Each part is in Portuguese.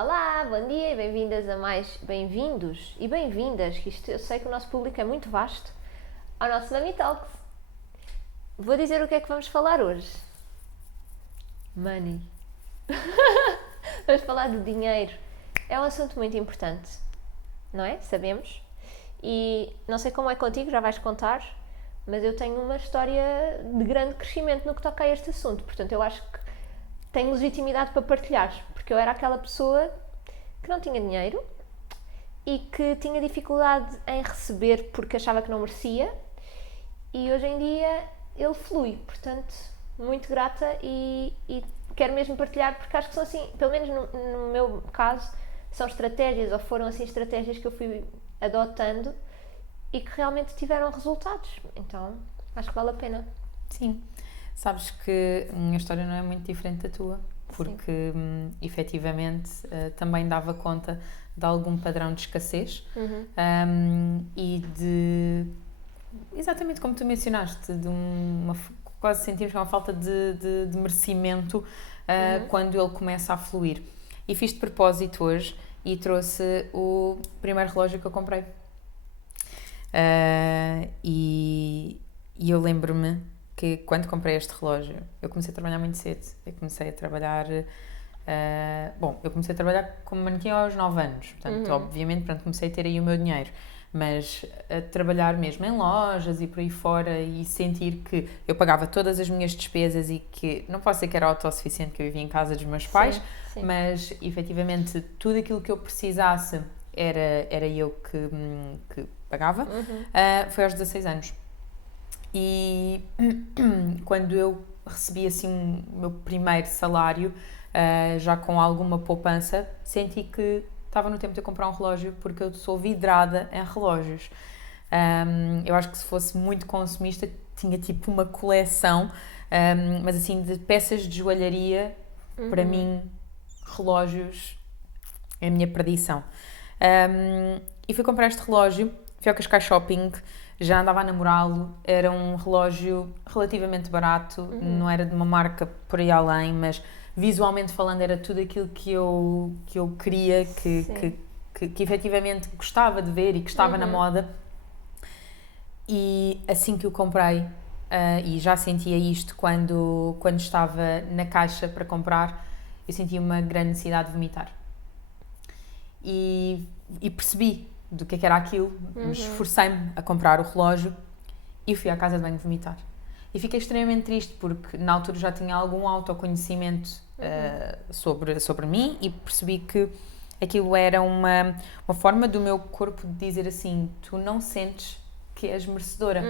Olá, bom dia e bem-vindas a mais. Bem-vindos e bem-vindas, que isto eu sei que o nosso público é muito vasto, ao nosso Money Talks. Vou dizer o que é que vamos falar hoje. Money. Vamos falar de dinheiro. É um assunto muito importante, não é? Sabemos. E não sei como é contigo, já vais contar, mas eu tenho uma história de grande crescimento no que toca a este assunto. Portanto, eu acho que tenho legitimidade para partilhar, porque eu era aquela pessoa que não tinha dinheiro e que tinha dificuldade em receber porque achava que não merecia, e hoje em dia ele flui, portanto, muito grata e quero mesmo partilhar porque acho que são assim, pelo menos no meu caso, são estratégias ou foram assim estratégias que eu fui adotando e que realmente tiveram resultados, então acho que vale a pena. Sim, sabes que a minha história não é muito diferente da tua, porque efetivamente também dava conta de algum padrão de escassez e de, exatamente como tu mencionaste, de quase sentimos que é uma falta de merecimento quando ele começa a fluir. E fiz de propósito hoje e trouxe o primeiro relógio que eu comprei. E eu lembro-me que quando comprei este relógio, eu comecei a trabalhar muito cedo. Eu comecei a trabalhar. Eu comecei a trabalhar como manequim aos 9 anos. Portanto, obviamente, comecei a ter aí o meu dinheiro. Mas a trabalhar mesmo em lojas e por aí fora e sentir que eu pagava todas as minhas despesas e que não posso dizer que era autossuficiente, que eu vivia em casa dos meus pais, Sim. mas efetivamente tudo aquilo que eu precisasse era eu que pagava. Foi aos 16 anos. E quando eu recebi assim o meu primeiro salário, já com alguma poupança, senti que estava no tempo de eu comprar um relógio, porque eu sou vidrada em relógios. Eu acho que se fosse muito consumista tinha tipo uma coleção, mas assim de peças de joalharia. Para mim, relógios é a minha perdição. E fui comprar este relógio, fui ao Cascais Shopping, já andava a namorá-lo, era um relógio relativamente barato, não era de uma marca por aí além, mas visualmente falando era tudo aquilo que eu queria, que efetivamente gostava de ver e que estava na moda. E assim que o comprei, e já sentia isto quando estava na caixa para comprar, eu sentia uma grande necessidade de vomitar. E percebi do que era aquilo, esforcei-me a comprar o relógio e fui à casa de banho vomitar. E fiquei extremamente triste porque na altura já tinha algum autoconhecimento sobre mim e percebi que aquilo era uma forma do meu corpo de dizer assim: tu não sentes que és merecedora,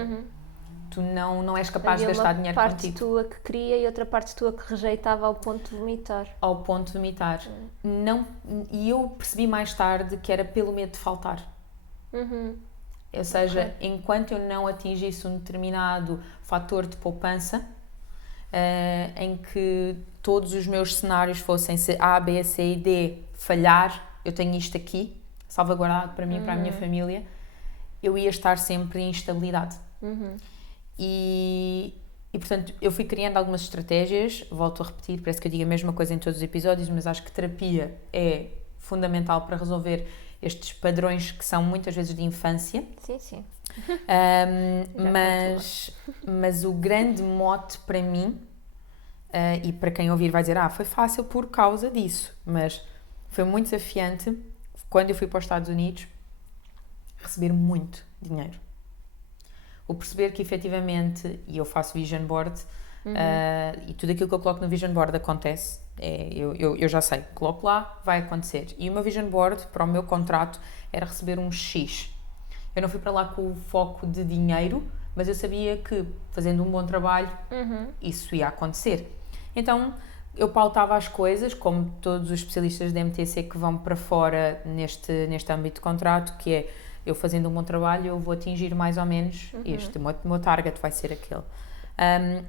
tu não és capaz de gastar dinheiro contigo. Havia uma parte tua que queria e outra parte tua que rejeitava ao ponto de vomitar. Ao ponto de vomitar. E eu percebi mais tarde que era pelo medo de faltar. Ou seja, enquanto eu não atingisse um determinado fator de poupança, em que todos os meus cenários fossem se A, B, C e D falhar, eu tenho isto aqui, salvaguardado para mim e para a minha família, eu ia estar sempre em instabilidade. E portanto, eu fui criando algumas estratégias, volto a repetir, parece que eu digo a mesma coisa em todos os episódios, mas acho que terapia é fundamental para resolver estes padrões que são muitas vezes de infância. Sim. Mas o grande mote para mim, e para quem ouvir vai dizer, foi fácil por causa disso, mas foi muito desafiante quando eu fui para os Estados Unidos receber muito dinheiro. O perceber que efetivamente, e eu faço vision board, e tudo aquilo que eu coloco no vision board acontece, eu já sei, coloco lá, vai acontecer. E o meu vision board para o meu contrato era receber um X. Eu não fui para lá com o foco de dinheiro, mas eu sabia que fazendo um bom trabalho, isso ia acontecer. Então eu pautava as coisas, como todos os especialistas da MTC que vão para fora neste âmbito de contrato, que é: eu fazendo um bom trabalho, eu vou atingir mais ou menos este, o meu target vai ser aquele.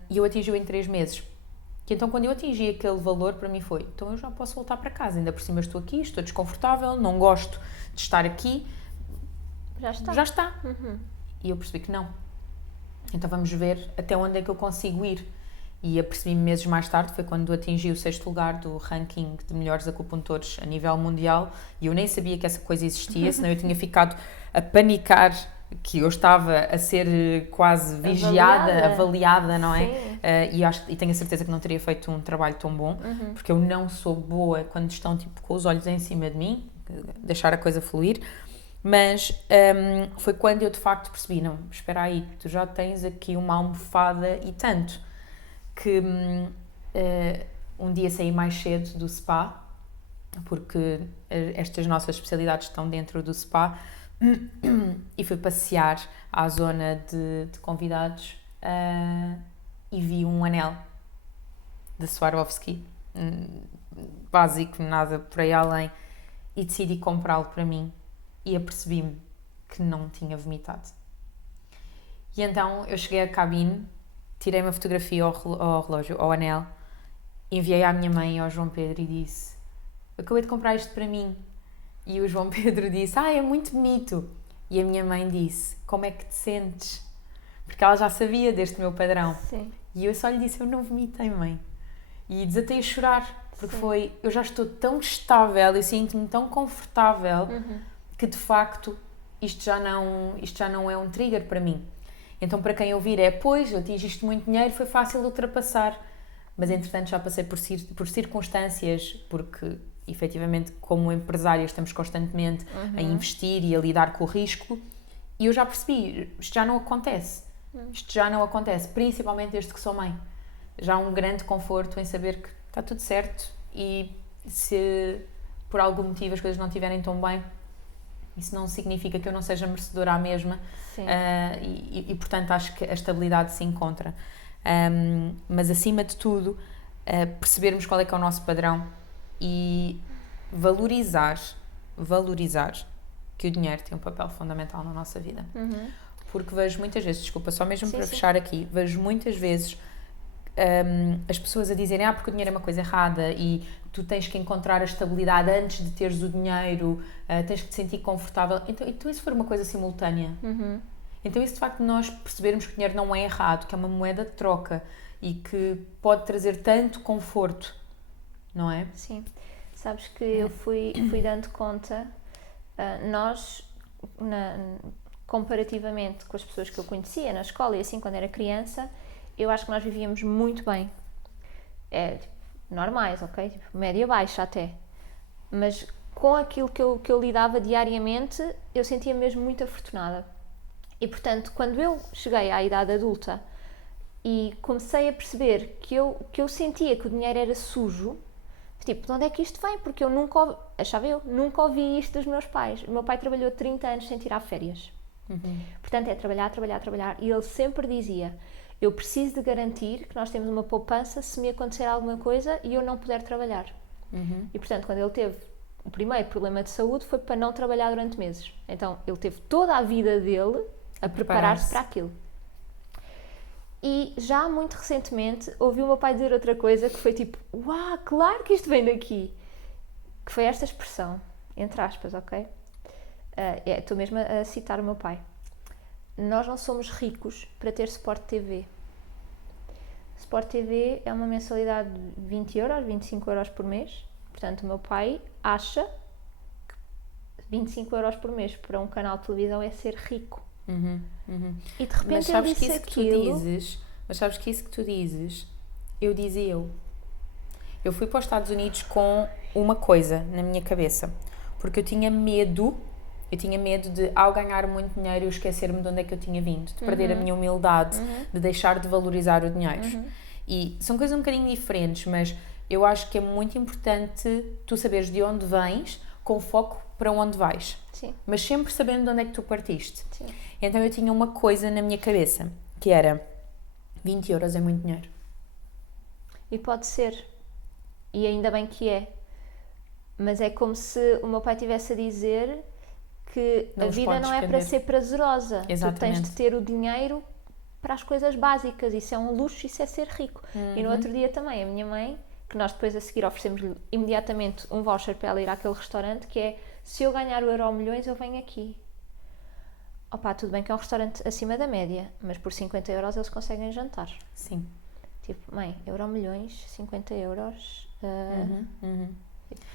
E eu atingi-o em 3 meses. Que então, quando eu atingi aquele valor, para mim foi: então eu já posso voltar para casa, ainda por cima estou aqui, estou desconfortável, não gosto de estar aqui. Já está. E eu percebi que não. Então vamos ver até onde é que eu consigo ir. E apercebi-me meses mais tarde, foi quando atingi o 6º lugar do ranking de melhores acupuntores a nível mundial, e eu nem sabia que essa coisa existia, senão eu tinha ficado a panicar que eu estava a ser quase vigiada, avaliada, não é? E tenho a certeza que não teria feito um trabalho tão bom, porque eu não sou boa quando estão tipo com os olhos em cima de mim, deixar a coisa fluir. Mas foi quando eu de facto percebi, não, espera aí, tu já tens aqui uma almofada e tanto, que um dia saí mais cedo do spa, porque estas nossas especialidades estão dentro do spa, e fui passear à zona de convidados e vi um anel de Swarovski, básico, nada por aí além, e decidi comprá-lo para mim e apercebi-me que não tinha vomitado. E então eu cheguei à cabine, tirei uma fotografia ao relógio, ao anel, enviei à minha mãe e ao João Pedro e disse: acabei de comprar isto para mim. E o João Pedro disse: é muito bonito. E a minha mãe disse: como é que te sentes? Porque ela já sabia deste meu padrão. Sim. E eu só lhe disse: eu não vomitei, mãe. E desatei a chorar, porque foi, eu já estou tão estável e sinto-me tão confortável que de facto isto já não é um trigger para mim. Então, para quem ouvir pois, eu atingiste muito dinheiro, foi fácil ultrapassar. Mas, entretanto, já passei por circunstâncias, porque, efetivamente, como empresárias, estamos constantemente a investir e a lidar com o risco, e eu já percebi, isto já não acontece. Isto já não acontece, principalmente desde que sou mãe. Já há um grande conforto em saber que está tudo certo, e se por algum motivo as coisas não estiverem tão bem, isso não significa que eu não seja merecedora à mesma. E portanto acho que a estabilidade se encontra, mas acima de tudo percebermos qual é que é o nosso padrão e valorizar que o dinheiro tem um papel fundamental na nossa vida. Porque vejo muitas vezes, desculpa, só mesmo para fechar aqui, vejo muitas vezes as pessoas a dizerem porque o dinheiro é uma coisa errada e tu tens que encontrar a estabilidade antes de teres o dinheiro, tens que te sentir confortável. Então isso for uma coisa simultânea. Então isso de facto nós percebermos que o dinheiro não é errado, que é uma moeda de troca e que pode trazer tanto conforto, não é? Sim. Sabes que eu fui dando conta, nós, comparativamente com as pessoas que eu conhecia na escola e assim quando era criança, eu acho que nós vivíamos muito bem. Normais, ok? Tipo, média baixa até. Mas com aquilo que eu lidava diariamente, eu sentia mesmo muito afortunada. E portanto, quando eu cheguei à idade adulta e comecei a perceber que eu sentia que o dinheiro era sujo, tipo, de onde é que isto vem? Porque eu nunca ouvi isto dos meus pais. O meu pai trabalhou 30 anos sem tirar férias. Portanto, é trabalhar. E ele sempre dizia: eu preciso de garantir que nós temos uma poupança se me acontecer alguma coisa e eu não puder trabalhar. E portanto, quando ele teve o primeiro problema de saúde, foi para não trabalhar durante meses. Então, ele teve toda a vida dele a preparar-se para aquilo. E já muito recentemente ouvi o meu pai dizer outra coisa que foi tipo: uau, claro que isto vem daqui. Que foi esta expressão, entre aspas, ok? Estou mesmo a citar o meu pai. Nós não somos ricos para ter Sport TV. Sport TV é uma mensalidade de 20 euros, 25 euros por mês. Portanto, o meu pai acha que 25 euros por mês para um canal de televisão é ser rico. E de repente mas sabes ele que disse isso aquilo. Mas sabes que isso que tu dizes, eu dizia eu fui para os Estados Unidos com uma coisa na minha cabeça, porque eu tinha medo de, ao ganhar muito dinheiro, eu esquecer-me de onde é que eu tinha vindo, de perder a minha humildade, de deixar de valorizar o dinheiro. E são coisas um bocadinho diferentes, mas eu acho que é muito importante tu saberes de onde vens, com foco para onde vais. Sim. Mas sempre sabendo de onde é que tu partiste. Sim. Então eu tinha uma coisa na minha cabeça, que era: 20 euros é muito dinheiro. E pode ser. E ainda bem que é. Mas é como se o meu pai estivesse a dizer que a vida não é para ser prazerosa. Exatamente. Tu tens de ter o dinheiro para as coisas básicas. Isso é um luxo, isso é ser rico. E no outro dia também, a minha mãe, que nós depois a seguir oferecemos-lhe imediatamente um voucher para ela ir àquele restaurante, que é: se eu ganhar o Euromilhões, eu venho aqui. Opa, tudo bem que é um restaurante acima da média, mas por 50 euros eles conseguem jantar. Sim. Tipo, mãe, Euromilhões, 50 euros.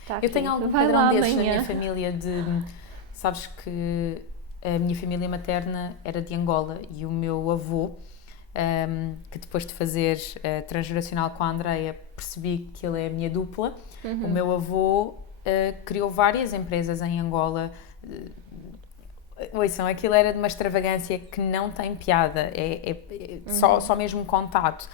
Tá Eu aqui, tenho algum vai padrão lá desses na amanhã. minha família sabes que a minha família materna era de Angola e o meu avô, que depois de fazer transgeracional com a Andreia, percebi que ele é a minha dupla. O meu avô criou várias empresas em Angola. Ouçam, aquilo era de uma extravagância que não tem piada, só mesmo contato.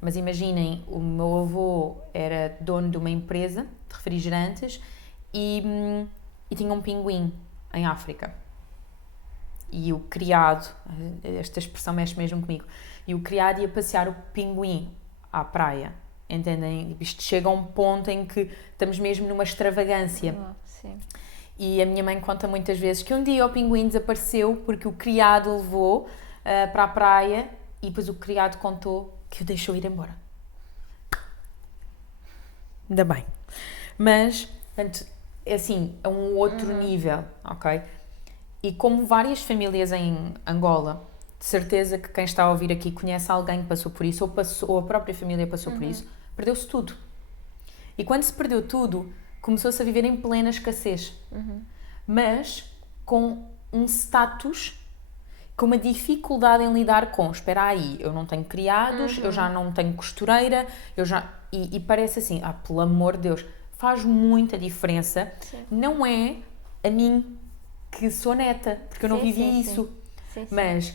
Mas imaginem, o meu avô era dono de uma empresa de refrigerantes e tinha um pinguim em África. E o criado, esta expressão mexe mesmo comigo, e o criado ia passear o pinguim à praia. Entendem? Isto chega a um ponto em que estamos mesmo numa extravagância. Sim. E a minha mãe conta muitas vezes que um dia o pinguim desapareceu porque o criado o levou para a praia e depois o criado contou que o deixou ir embora. Ainda bem. Mas, portanto, é assim, a um outro nível, ok? E como várias famílias em Angola, de certeza que quem está a ouvir aqui conhece alguém que passou por isso, ou a própria família passou por isso, perdeu-se tudo. E quando se perdeu tudo, começou-se a viver em plena escassez. Mas com um status, com uma dificuldade em lidar com, espera aí, eu não tenho criados, eu já não tenho costureira, e parece assim, pelo amor de Deus, faz muita diferença. Sim. Não é a mim que sou neta, porque eu não vivi isso, mas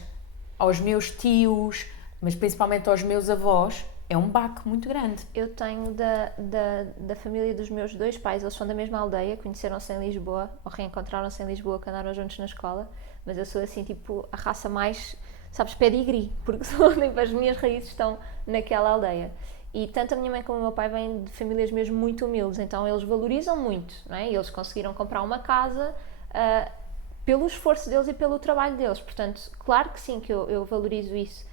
aos meus tios, mas principalmente aos meus avós, é um baque muito grande. Eu tenho da família dos meus dois pais, eles são da mesma aldeia, conheceram-se em Lisboa, ou reencontraram-se em Lisboa, que andaram juntos na escola, mas eu sou assim, tipo, a raça mais, sabes, pedigree, porque tipo, as minhas raízes estão naquela aldeia. E tanto a minha mãe como o meu pai vêm de famílias mesmo muito humildes, então eles valorizam muito, não é? E eles conseguiram comprar uma casa pelo esforço deles e pelo trabalho deles, portanto, claro que sim, que eu valorizo isso.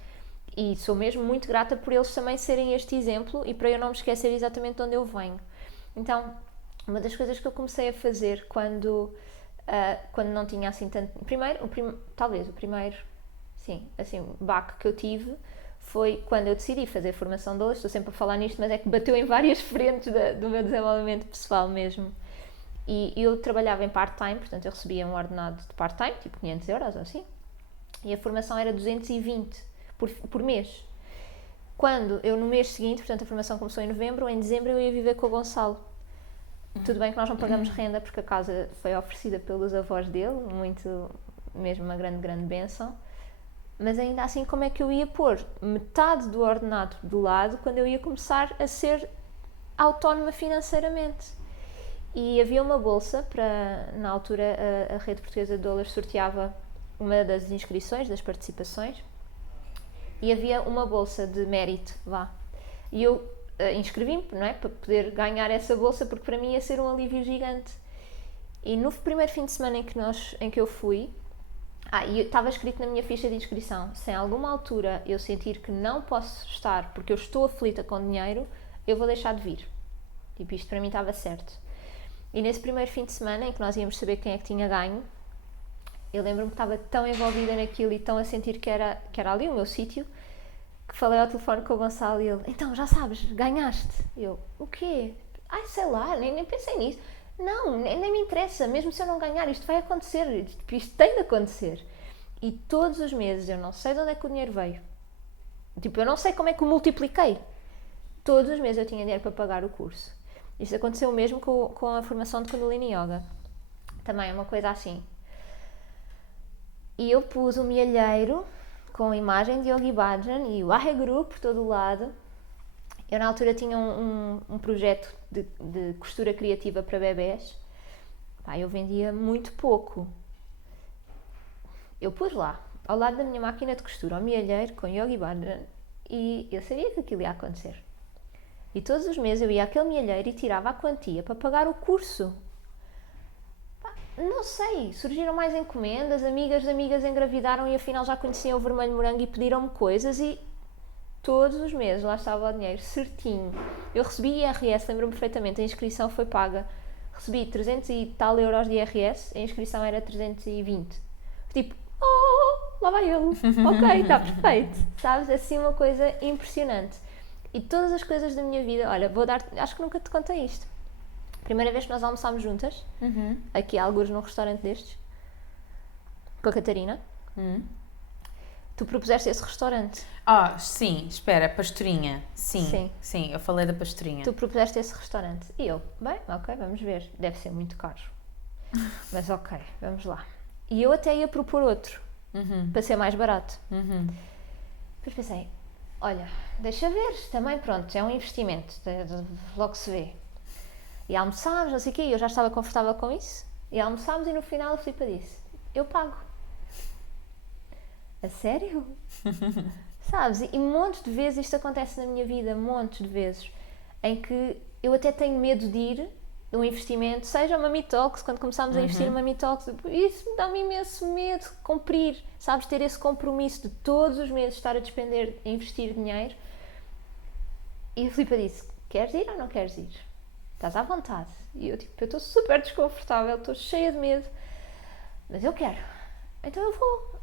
E sou mesmo muito grata por eles também serem este exemplo e para eu não me esquecer exatamente de onde eu venho. Então, uma das coisas que eu comecei a fazer quando não tinha assim tanto... Talvez o primeiro, sim, assim, baque que eu tive foi quando eu decidi fazer formação de doula. Estou sempre a falar nisto, mas é que bateu em várias frentes do meu desenvolvimento pessoal mesmo. E eu trabalhava em part-time, portanto eu recebia um ordenado de part-time, tipo 500 euros ou assim, e a formação era 220 por mês. Quando eu no mês seguinte, portanto a formação começou em novembro, em dezembro eu ia viver com o Gonçalo. Tudo bem que nós não pagamos renda porque a casa foi oferecida pelos avós dele, muito, mesmo uma grande, grande bênção, mas ainda assim como é que eu ia pôr metade do ordenado de lado quando eu ia começar a ser autónoma financeiramente? E havia uma bolsa para, na altura a Rede Portuguesa de Doulas sorteava uma das inscrições, das participações, e havia uma bolsa de mérito, e eu inscrevi-me, não é, para poder ganhar essa bolsa, porque para mim ia ser um alívio gigante. E no primeiro fim de semana em que eu fui, e estava escrito na minha ficha de inscrição, se em alguma altura eu sentir que não posso estar porque eu estou aflita com dinheiro, eu vou deixar de vir. Tipo, isto para mim estava certo. E nesse primeiro fim de semana em que nós íamos saber quem é que tinha ganho, eu lembro-me que estava tão envolvida naquilo e tão a sentir que era ali o meu sítio, que falei ao telefone com o Gonçalo e ele, então, já sabes, ganhaste. E eu, o quê? Ai, sei lá, nem pensei nisso. Não, nem me interessa, mesmo se eu não ganhar, isto vai acontecer, isto tem de acontecer. E todos os meses, eu não sei de onde é que o dinheiro veio. Tipo, eu não sei como é que o multipliquei. Todos os meses eu tinha dinheiro para pagar o curso. Isto aconteceu mesmo com a formação de Kundalini Yoga. Também é uma coisa assim. E eu pus um mielheiro com a imagem de Yogi Bhajan e o Waheguru por todo o lado. Eu na altura tinha um projeto de costura criativa para bebés. Eu vendia muito pouco. Eu pus lá, ao lado da minha máquina de costura, o mielheiro com Yogi Bhajan, e eu sabia que aquilo ia acontecer. E todos os meses eu ia àquele mielheiro e tirava a quantia para pagar o curso. Não sei, surgiram mais encomendas, amigas de amigas engravidaram e afinal já conheciam o vermelho morango e pediram-me coisas e todos os meses lá estava o dinheiro, certinho. Eu recebi IRS, lembro-me perfeitamente, a inscrição foi paga. Recebi 300 e tal euros de IRS, a inscrição era 320. Tipo, lá vai ele, ok, está perfeito. Sabes, assim uma coisa impressionante. E todas as coisas da minha vida, olha, vou dar, acho que nunca te contei isto. Primeira vez que nós almoçámos juntas, aqui há algures num restaurante destes, com a Catarina, tu propuseste esse restaurante. Sim, espera, pastorinha. Sim, eu falei da pastorinha. Tu propuseste esse restaurante. E eu, bem, ok, vamos ver. Deve ser muito caro. Mas ok, vamos lá. E eu até ia propor outro, para ser mais barato. Depois pensei, olha, deixa ver, também pronto, é um investimento, logo se vê. E almoçámos, não sei o quê, e eu já estava confortável com isso. E almoçámos e no final a Filipa disse, eu pago. A sério? Sabes? E montes de vezes isto acontece na minha vida, montes de vezes, em que eu até tenho medo de ir de um investimento, seja uma Mitox, quando começámos a investir numa Mitox, isso me dá-me imenso medo de cumprir, sabes? Ter esse compromisso de todos os meses estar a despender, a investir dinheiro. E a Filipa disse, queres ir ou não queres ir? Estás à vontade. E eu tipo, eu estou super desconfortável, estou cheia de medo, mas eu quero, então eu vou.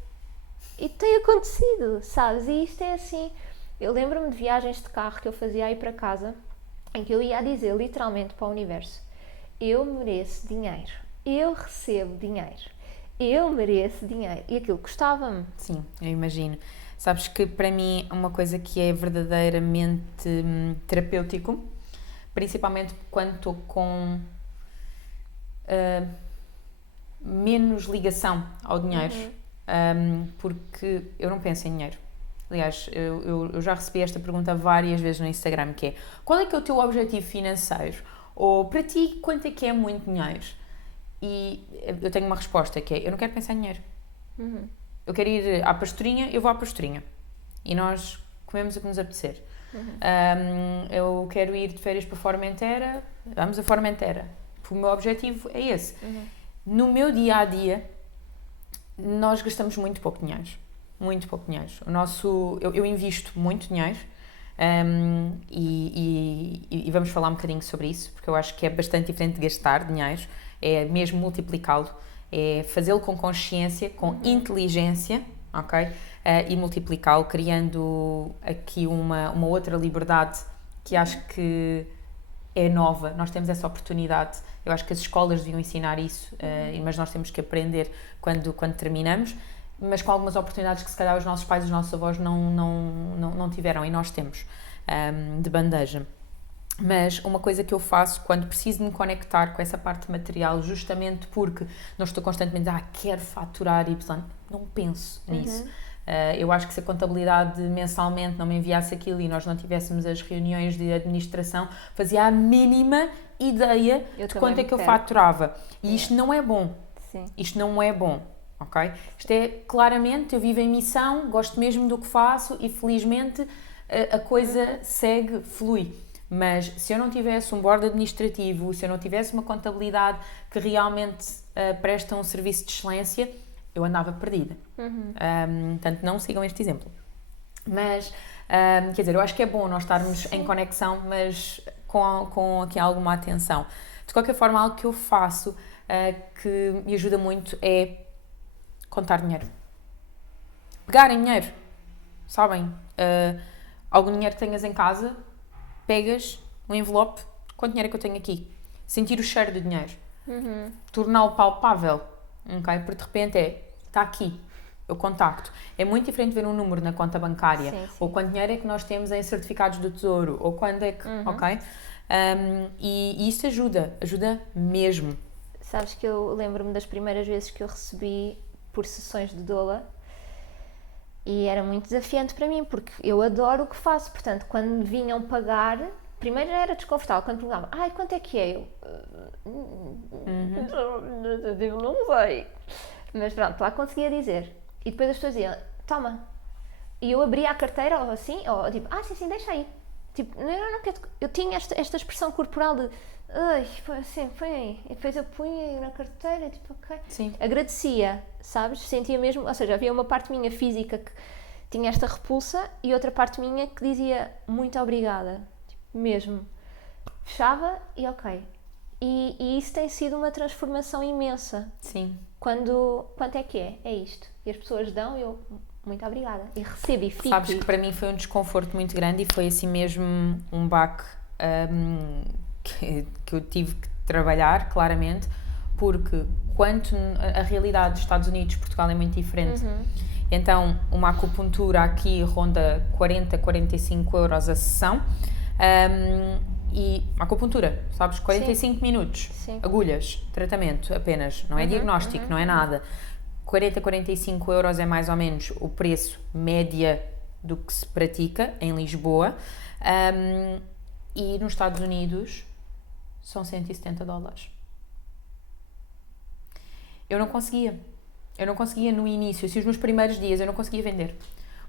E tem acontecido, sabes? E isto é assim, eu lembro-me de viagens de carro que eu fazia aí para casa, em que eu ia a dizer literalmente para o universo, eu mereço dinheiro, eu recebo dinheiro, eu mereço dinheiro, e aquilo custava-me. Sim, eu imagino. Sabes que para mim uma coisa que é verdadeiramente terapêutico, principalmente quando estou com menos ligação ao dinheiro, porque eu não penso em dinheiro. Aliás, eu já recebi esta pergunta várias vezes no Instagram, que é, qual é que é o teu objetivo financeiro? Ou, para ti, quanto é que é muito dinheiro? E eu tenho uma resposta, que é, eu não quero pensar em dinheiro. Eu quero ir à pastorinha, eu vou à pastorinha. E nós comemos o que nos apetecer. Eu quero ir de férias para Formentera, vamos a Formentera. O meu objetivo é esse. No meu dia-a-dia, nós gastamos muito pouco dinheiro. Muito pouco dinheiro. Eu invisto muito dinheiro e vamos falar um bocadinho sobre isso, porque eu acho que é bastante diferente de gastar dinheiro, é mesmo multiplicá-lo, é fazê-lo com consciência, com inteligência, ok? E multiplicá-lo, criando aqui uma outra liberdade que acho que é nova. Nós temos essa oportunidade. Eu acho que as escolas deviam ensinar isso, mas nós temos que aprender quando terminamos, mas com algumas oportunidades que se calhar os nossos pais e os nossos avós não tiveram, e nós temos, de bandeja. Mas uma coisa que eu faço quando preciso de me conectar com essa parte material, justamente porque não estou constantemente quero faturar y, não penso nisso. Eu acho que se a contabilidade mensalmente não me enviasse aquilo e nós não tivéssemos as reuniões de administração, fazia a mínima ideia de quanto é que eu faturava. E isto não é bom. Sim. Isto não é bom, ok? Isto é claramente, eu vivo em missão, gosto mesmo do que faço e felizmente a coisa segue, flui. Mas se eu não tivesse um board administrativo, se eu não tivesse uma contabilidade que realmente presta um serviço de excelência, eu andava perdida. Portanto, não sigam este exemplo. Mas, quer dizer, eu acho que é bom nós estarmos em conexão, mas com aqui alguma atenção. De qualquer forma, algo que eu faço que me ajuda muito é contar dinheiro. Pegar em dinheiro. Sabem? Algum dinheiro que tenhas em casa, pegas um envelope, quanto dinheiro é que eu tenho aqui? Sentir o cheiro do dinheiro. Torná-lo palpável. Okay? Porque de repente está aqui, eu contacto. É muito diferente ver um número na conta bancária, sim. ou quanto dinheiro é que nós temos em certificados do Tesouro, ou quando é que, ok? E isso ajuda mesmo. Sabes que eu lembro-me das primeiras vezes que eu recebi por sessões de doula e era muito desafiante para mim, porque eu adoro o que faço, portanto, quando me vinham pagar, primeiro era desconfortável, quando perguntavam, quanto é que é? Eu não sei. Mas pronto, lá conseguia dizer. E depois as pessoas diziam, toma. E eu abria a carteira ou assim, ou tipo, sim, deixa aí. Tipo, não quero... Eu tinha esta expressão corporal de, assim, põe aí. E depois eu punha na carteira, tipo, ok. Sim. Agradecia, sabes? Sentia mesmo, ou seja, havia uma parte minha física que tinha esta repulsa e outra parte minha que dizia, muito obrigada. Tipo, mesmo. Fechava e ok. E isso tem sido uma transformação imensa. Sim. Quanto é que é? É isto. E as pessoas dão e eu, muito obrigada. E recebo e fico. Sabes que para mim foi um desconforto muito grande e foi assim mesmo um baque que eu tive que trabalhar, claramente, porque quanto a realidade dos Estados Unidos, Portugal é muito diferente. Então, uma acupuntura aqui ronda 40, 45 euros a sessão. E acupuntura, sabes? 45 minutos, Sim. agulhas, tratamento apenas, não é diagnóstico, não é nada. 40, 45 euros é mais ou menos o preço média do que se pratica em Lisboa. E nos Estados Unidos são 170 dólares. Eu não conseguia no início, assim, nos primeiros dias eu não conseguia vender,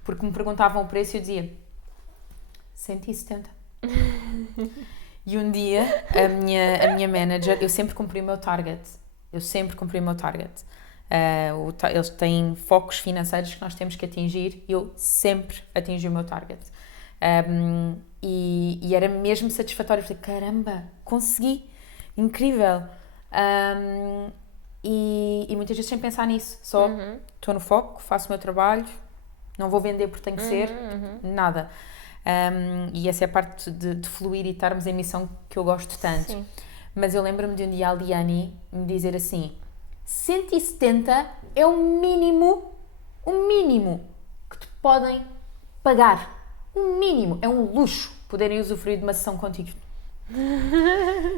porque me perguntavam o preço e eu dizia 170. E um dia a minha manager, eu sempre cumpri o meu target, eles têm focos financeiros que nós temos que atingir e eu sempre atingi o meu target. E era mesmo satisfatório, eu falei, caramba, consegui, incrível. E muitas vezes sem pensar nisso, só estou no foco, faço o meu trabalho, não vou vender porque tem que ser, nada. E essa é a parte de fluir e estarmos em missão que eu gosto tanto. Sim. Mas eu lembro-me de um dia a Liane me dizer assim, 170 é o mínimo que te podem pagar. O mínimo, é um luxo poderem usufruir de uma sessão contigo.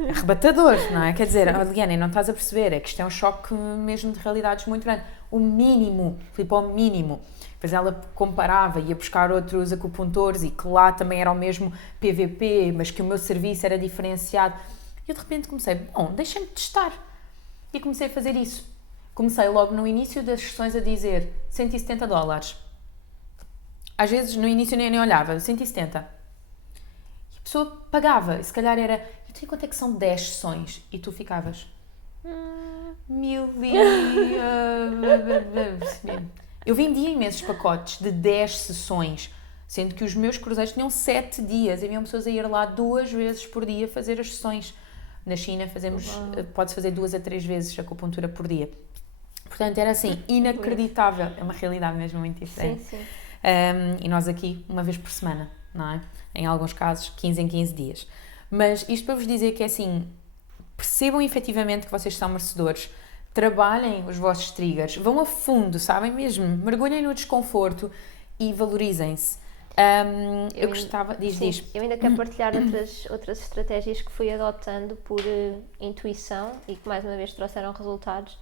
Arrebatador, não é? Quer dizer, Liane, não estás a perceber, é que isto é um choque mesmo de realidades muito grande. O mínimo, fui para o mínimo. Depois ela comparava, ia buscar outros acupuntores e que lá também era o mesmo PVP, mas que o meu serviço era diferenciado. E eu de repente comecei, bom, deixa-me testar. E comecei a fazer isso. Comecei logo no início das sessões a dizer 170 dólares. Às vezes no início nem olhava, 170. E a pessoa pagava, e se calhar era, eu sei quanto é que são 10 sessões? E tu ficavas, 1000 Eu vendia imensos pacotes de 10 sessões, sendo que os meus cruzeiros tinham 7 dias. Haviam pessoas a ir lá 2 vezes por dia fazer as sessões. Na China pode-se fazer 2 a 3 vezes a acupuntura por dia. Portanto, era assim, inacreditável. É uma realidade mesmo muito diferente. Sim. E nós aqui, uma vez por semana, não é? Em alguns casos, 15 em 15 dias. Mas isto para vos dizer que é assim, percebam efetivamente que vocês são merecedores, trabalhem os vossos triggers, vão a fundo, sabem mesmo? Mergulhem no desconforto e valorizem-se. Eu gostava... Diz. Eu ainda quero partilhar outras estratégias que fui adotando por intuição e que mais uma vez trouxeram resultados,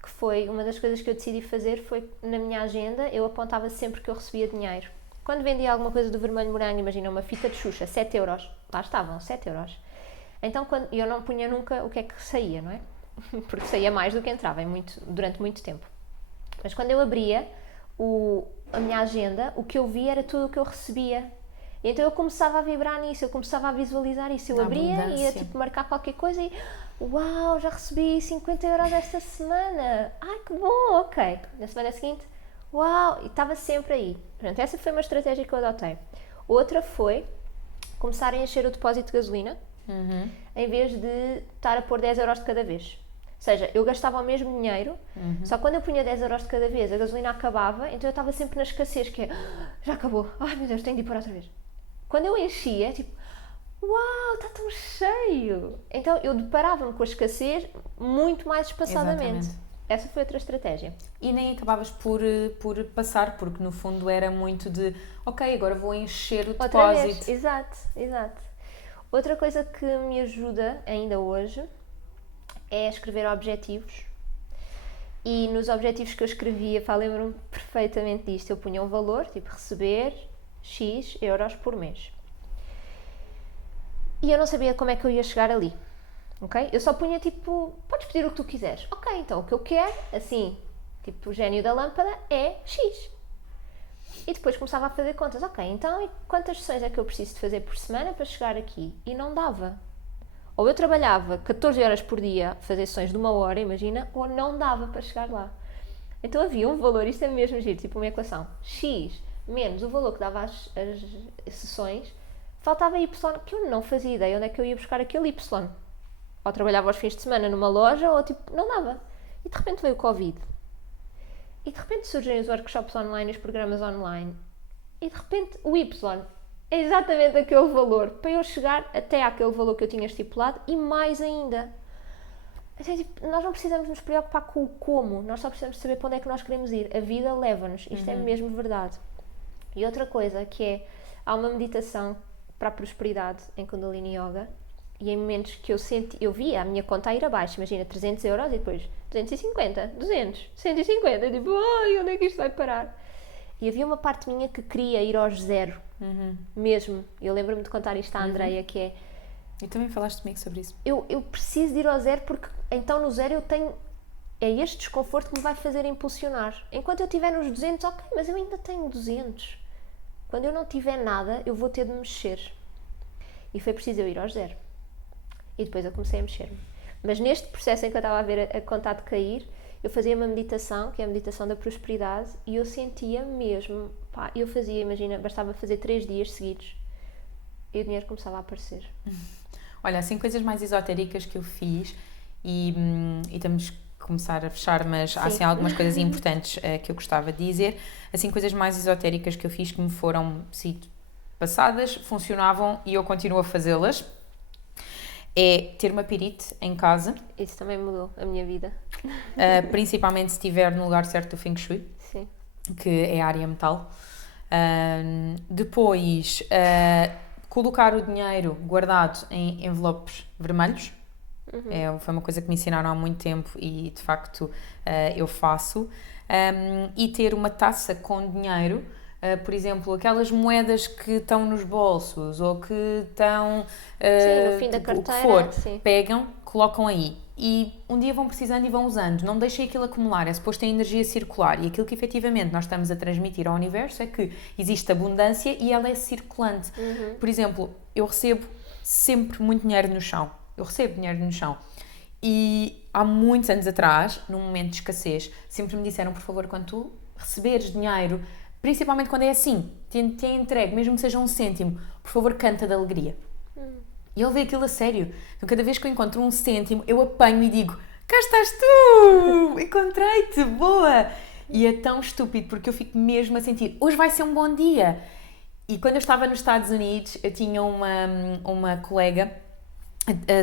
que foi uma das coisas que eu decidi fazer foi na minha agenda, eu apontava sempre que eu recebia dinheiro. Quando vendia alguma coisa do Vermelho Morango, imagina uma fita de Xuxa, 7 euros, lá estavam, 7 euros. Então eu não punha nunca o que é que saía, não é? Porque saía mais do que entrava durante muito tempo. Mas quando eu abria a minha agenda, o que eu via era tudo o que eu recebia. E então eu começava a vibrar nisso, eu começava a visualizar isso. Eu abria e ia marcar qualquer coisa e uau, já recebi 50 euros esta semana. Ai, que bom, ok. Na semana seguinte, uau, e estava sempre aí. Portanto, essa foi uma estratégia que eu adotei. Outra foi começar a encher o depósito de gasolina, em vez de estar a pôr 10 euros de cada vez. Ou seja, eu gastava o mesmo dinheiro, só que quando eu punha 10 euros de cada vez, a gasolina acabava, então eu estava sempre na escassez, que é, já acabou, ai meu Deus, tenho de ir pôr outra vez. Quando eu enchia, tipo, uau, está tão cheio! Então eu deparava-me com a escassez muito mais espaçadamente. Exatamente. Essa foi outra estratégia. E nem acabavas por passar, porque no fundo era muito de, ok, agora vou encher o depósito. Outra vez, exato. Outra coisa que me ajuda ainda hoje é escrever objetivos. E nos objetivos que eu escrevia, lembro-me perfeitamente disto. Eu punha um valor, tipo receber X euros por mês. E eu não sabia como é que eu ia chegar ali. Ok? Eu só punha tipo, podes pedir o que tu quiseres. Ok, então o que eu quero, assim, tipo o gênio da lâmpada, é X. E depois começava a fazer contas. Ok, então quantas sessões é que eu preciso de fazer por semana para chegar aqui? E não dava. Ou eu trabalhava 14 horas por dia a fazer sessões de 1 hora, imagina, ou não dava para chegar lá. Então havia um valor, isto é mesmo giro, tipo uma equação. X menos o valor que dava às sessões, faltava Y, que eu não fazia ideia onde é que eu ia buscar aquele Y. Ou trabalhava aos fins de semana numa loja, ou tipo, não dava. E de repente veio o Covid. E de repente surgem os workshops online, os programas online. E de repente o Y é exatamente aquele valor para eu chegar até àquele valor que eu tinha estipulado e mais ainda. Então, tipo, nós não precisamos nos preocupar com o como, nós só precisamos saber para onde é que nós queremos ir. A vida leva-nos, isto é mesmo verdade. E outra coisa que é, há uma meditação para a prosperidade em Kundalini Yoga e em momentos que eu via a minha conta a ir abaixo, imagina 300 euros e depois 250, 200, 150, tipo, ai, onde é que isto vai parar? E havia uma parte minha que queria ir aos zero, mesmo. Eu lembro-me de contar isto à Andreia, que é... E também falaste comigo sobre isso. Eu preciso de ir ao zero porque então no zero eu tenho... É este desconforto que me vai fazer impulsionar. Enquanto eu estiver nos 200, ok, mas eu ainda tenho 200. Quando eu não tiver nada, eu vou ter de mexer. E foi preciso eu ir ao zero. E depois eu comecei a mexer-me. Mas neste processo em que eu estava a ver a conta de cair, eu fazia uma meditação, que é a meditação da prosperidade, e eu sentia mesmo, pá, eu fazia, imagina, bastava fazer 3 dias seguidos e o dinheiro começava a aparecer. Olha, assim, coisas mais esotéricas que eu fiz e temos que começar a fechar, mas há assim algumas coisas importantes que eu gostava de dizer. Assim, coisas mais esotéricas que eu fiz que me foram sido passadas, funcionavam e eu continuo a fazê-las. É ter uma pirite em casa. Isso também mudou a minha vida. Principalmente se estiver no lugar certo do Feng Shui. Sim. Que é a área metal. Depois, colocar o dinheiro guardado em envelopes vermelhos. Foi uma coisa que me ensinaram há muito tempo e, de facto, eu faço. E ter uma taça com dinheiro, por exemplo, aquelas moedas que estão nos bolsos ou que estão... sim, no fim da carteira. O que for, sim. pegam, colocam aí. E um dia vão precisando e vão usando. Não deixem aquilo acumular, é suposto ter energia circular. E aquilo que efetivamente nós estamos a transmitir ao universo é que existe abundância e ela é circulante. Por exemplo, eu recebo sempre muito dinheiro no chão. Eu recebo dinheiro no chão. E há muitos anos atrás, num momento de escassez, sempre me disseram, por favor, quando tu receberes dinheiro, principalmente quando é assim, te entregue, mesmo que seja um cêntimo, por favor, canta de alegria. E ele vê aquilo a sério. Então, cada vez que eu encontro um cêntimo, eu apanho e digo, cá estás tu! Encontrei-te! Boa! E é tão estúpido, porque eu fico mesmo a sentir, hoje vai ser um bom dia. E quando eu estava nos Estados Unidos, eu tinha uma colega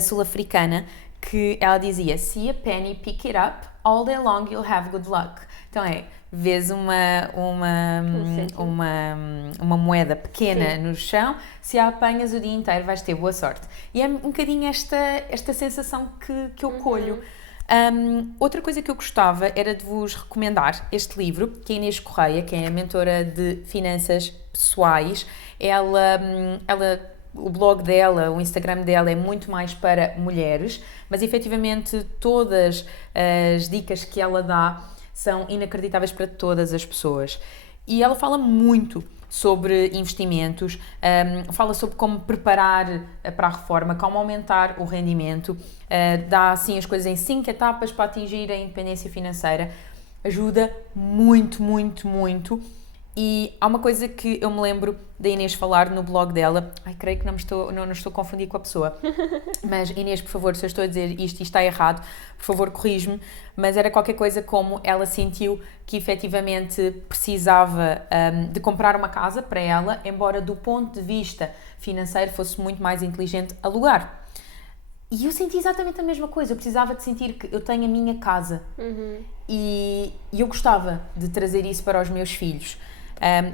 sul-africana que ela dizia, see a penny, pick it up, all day long you'll have good luck. Então vês uma moeda pequena no chão, se a apanhas o dia inteiro vais ter boa sorte. E é um bocadinho esta sensação que eu colho. Outra coisa que eu gostava era de vos recomendar este livro, que é a Inês Correia, que é a mentora de finanças pessoais. O blog dela, o Instagram dela é muito mais para mulheres, mas efetivamente todas as dicas que ela dá são inacreditáveis para todas as pessoas. E ela fala muito sobre investimentos, fala sobre como preparar para a reforma, como aumentar o rendimento, dá assim as coisas em 5 etapas para atingir a independência financeira. Ajuda muito, muito, muito. E há uma coisa que eu me lembro da Inês falar no blog dela. Ai, creio que não estou a confundir com a pessoa. Mas Inês, por favor, se eu estou a dizer isto e está errado, por favor, corrige-me. Mas era qualquer coisa como ela sentiu que efetivamente precisava de comprar uma casa para ela, embora do ponto de vista financeiro fosse muito mais inteligente alugar. E eu senti exatamente a mesma coisa. Eu precisava de sentir que eu tenho a minha casa. E eu gostava de trazer isso para os meus filhos.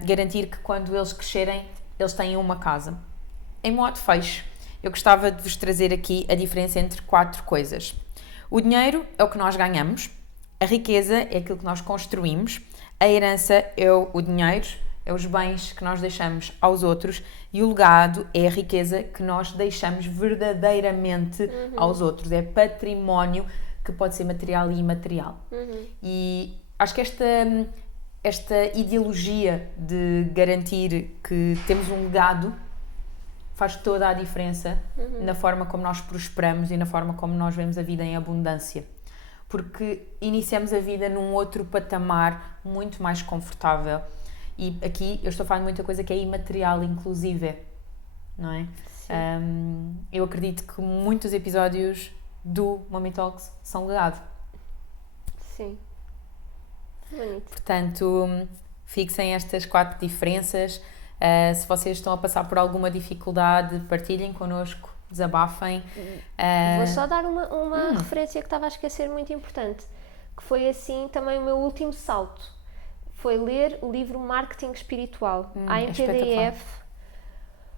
Garantir que quando eles crescerem, eles têm uma casa. Em modo fecho, eu gostava de vos trazer aqui a diferença entre 4 coisas. O dinheiro é o que nós ganhamos, a riqueza é aquilo que nós construímos, a herança é o dinheiro, é os bens que nós deixamos aos outros e o legado é a riqueza que nós deixamos verdadeiramente aos outros. É património que pode ser material e imaterial. E acho que esta ideologia de garantir que temos um legado faz toda a diferença na forma como nós prosperamos e na forma como nós vemos a vida em abundância. Porque iniciamos a vida num outro patamar muito mais confortável. E aqui eu estou a falar de muita coisa que é imaterial, inclusive, não é? Eu acredito que muitos episódios do Mommy Talks são legado. Sim. Bonito. Portanto, fixem estas 4 diferenças. Se vocês estão a passar por alguma dificuldade, partilhem connosco, desabafem. Vou só dar uma referência que estava a esquecer muito importante, que foi assim também o meu último salto. Foi ler o livro Marketing Espiritual. Há em é PDF.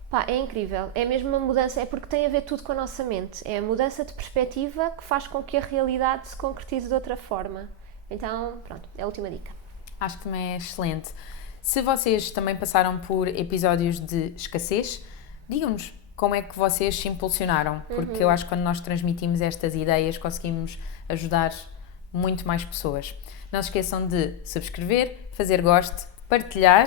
Pá, é incrível. É mesmo uma mudança, é porque tem a ver tudo com a nossa mente. É a mudança de perspectiva que faz com que a realidade se concretize de outra forma. Então, pronto, é a última dica. Acho que também é excelente. Se vocês também passaram por episódios de escassez, digam-nos como é que vocês se impulsionaram, porque eu acho que quando nós transmitimos estas ideias conseguimos ajudar muito mais pessoas. Não se esqueçam de subscrever, fazer gosto, partilhar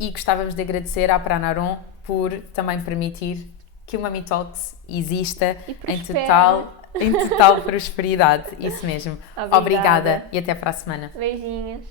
e gostávamos de agradecer à Pranarom por também permitir que o Mami Talks exista em total prosperidade. Isso mesmo. Obrigada e até para a semana. Beijinhos.